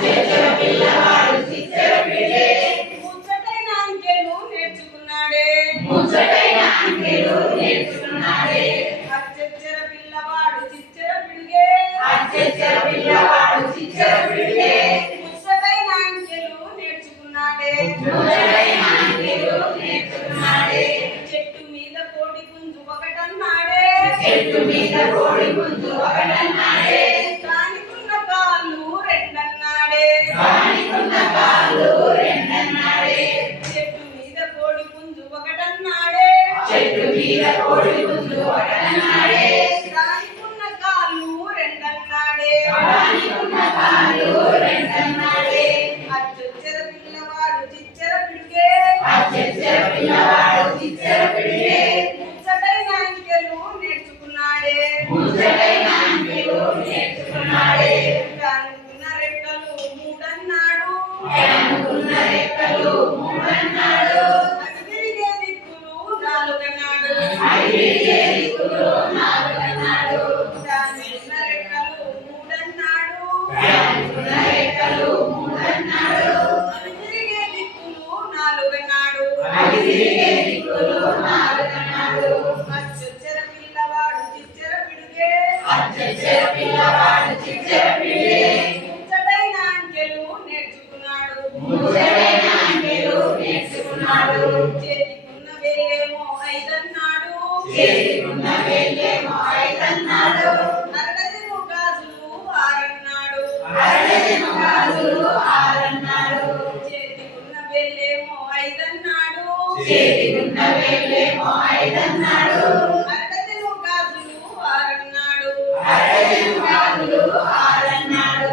అచ్చెచ్చర పిల్లవాడు చిచ్చర పిడిగే ముచ్చటైన అంకెలు నేర్చుకున్నాడే ముచ్చటైన అంకెలు నేర్చుకున్నాడే అచ్చెచ్చర పిల్లవాడు చిచ్చర పిడిగే అచ్చెచ్చర పిల్లవాడు చిచ్చర పిడిగే ముచ్చటైన అంకెలు నేర్చుకున్నాడే ముచ్చటైన అంకెలు నేర్చుకున్నాడే చెట్టు మీద కోడి పుంజు ఒకటన్నాడే చెట్టు మీద కోడి పుంజు ఒకటన్నాడే దానికున్న కాళ్ళు రెండన్నాడే దానికున్న కాళ్ళు రెండన్నాడే చెట్టు మీద కోడి పుంజు ఒకటన్నాడే చెట్టు మీద కోడి పుంజు ఒకటన్నాడే దానికున్న కాళ్ళు రెండన్నాడే దానికున్న కాళ్ళు రెండన్నాడే అచ్చెచ్చర పిల్లవాడు చిచ్చర పిడిగే అచ్చెచ్చర పిల్లవాడు చిచ్చర పిడిగే ముచ్చటైన అంకెలు నేర్చుకున్నాడే ముచ్చటైన అంకెలు నేర్చుకున్నాడే దానికున్న రెక్కలు మూడన్నాడు దానికున్న రెక్కలు మూడన్నాడు అవి తిరిగే దిక్కులు నాలుగన్నాడు అవి తిరిగే దిక్కులు నాలుగన్నాడు దానికున్న రెక్కలు మూడన్నాడు దానికున్న రెక్కలు మూడన్నాడు అవి తిరిగే దిక్కులు నాలుగన్నాడు అవి తిరిగే దిక్కులు నాలుగన్నాడు అచ్చెచ్చర పిల్లవాడు చిచ్చర పిడిగే అచ్చెచ్చర పిల్లవాడు చిచ్చర పిడిగే ముచ్చటైన అంకెలు నేర్చుకున్నాడు ముచ్చటైన అంకెలు నేర్చుకున్నాడు చేతికున్న వేలేమో ఐదన్నాడు చేతికున్న వేలేమో ఐదన్నాడు అరడజను గాజులు ఆరన్నాడు అరడజను గాజులు ఆరన్నాడు చేతికున్న వేలేమో ఐదన్నాడు చేతికున్న వేలేమో ఐదన్నాడు అరడజను గాజులు ఆరన్నాడు అరడజను గాజులు ఆరన్నాడు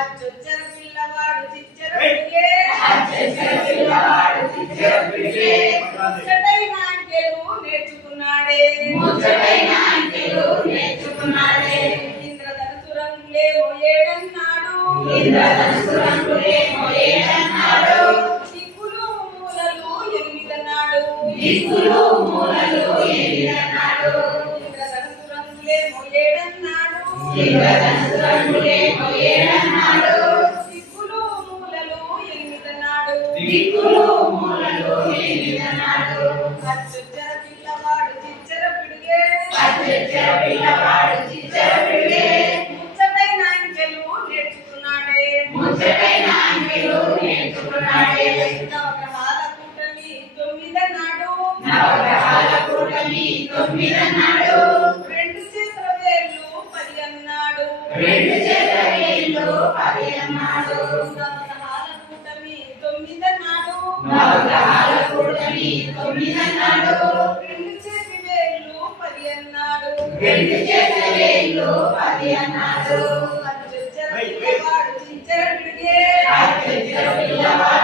అచ్చెచ్చర పిల్లవాడు చిచ్చర పిడిగే అచ్చెచ్చర పిల్లవాడు చిచ్చర పిడిగే ముచ్చటైన అంకెలు నేర్చుకున్నాడే ముచ్చటైన అంకెలు నేర్చుకున్నాడే ఇంద్రధనుసు రంగులేమో ఏడన్నాడు ఇంద్రధనుసు రంగులేమో ఏడన్నాడు దిక్కులు మూలలు ఎనిమిదన్నాడు దిక్కులు మూలలు ఎనిమిదన్నాడు ఇంద్రధనుసు రంగులేమో ఏడన్నాడు ఇంద్రధనుసు రంగులేమో ఏడన్నాడు దిక్కులు మూలలు ఎనిమిదన్నాడు దిక్కులు మూలలు ఎనిమిదన్నాడు అచ్చెచ్చర పిల్లవాడు చిచ్చర పిడిగే అచ్చెచ్చర పిల్లవాడు చిచ్చర పిడిగే ముచ్చటైన అంకెలు నేర్చుకున్నాడే ముచ్చటైన అంకెలు నేర్చుకున్నాడే నవగ్రహాల కూటమి తొమ్మిదన్నాడు నవగ్రహాల కూటమి తొమ్మిదన్నాడు రెండు చేతుల వేళ్ళు 10 అన్నాడు రెండు చేతుల వేళ్ళు 10 అన్నాడు నవగ్రహాల కూటమి తొమ్మిదన్నాడు నవగ్రహాల కూటమి తొమ్మిదన్నాడు రెండు చేతి వేళ్ళు 10 అన్నాడు రెండు చేతుల వేళ్ళు 10 అన్నాడు అచ్చెచ్చర పిల్లవాడు చిచ్చర పిడిగే అచ్చెచ్చర పిల్లవాడు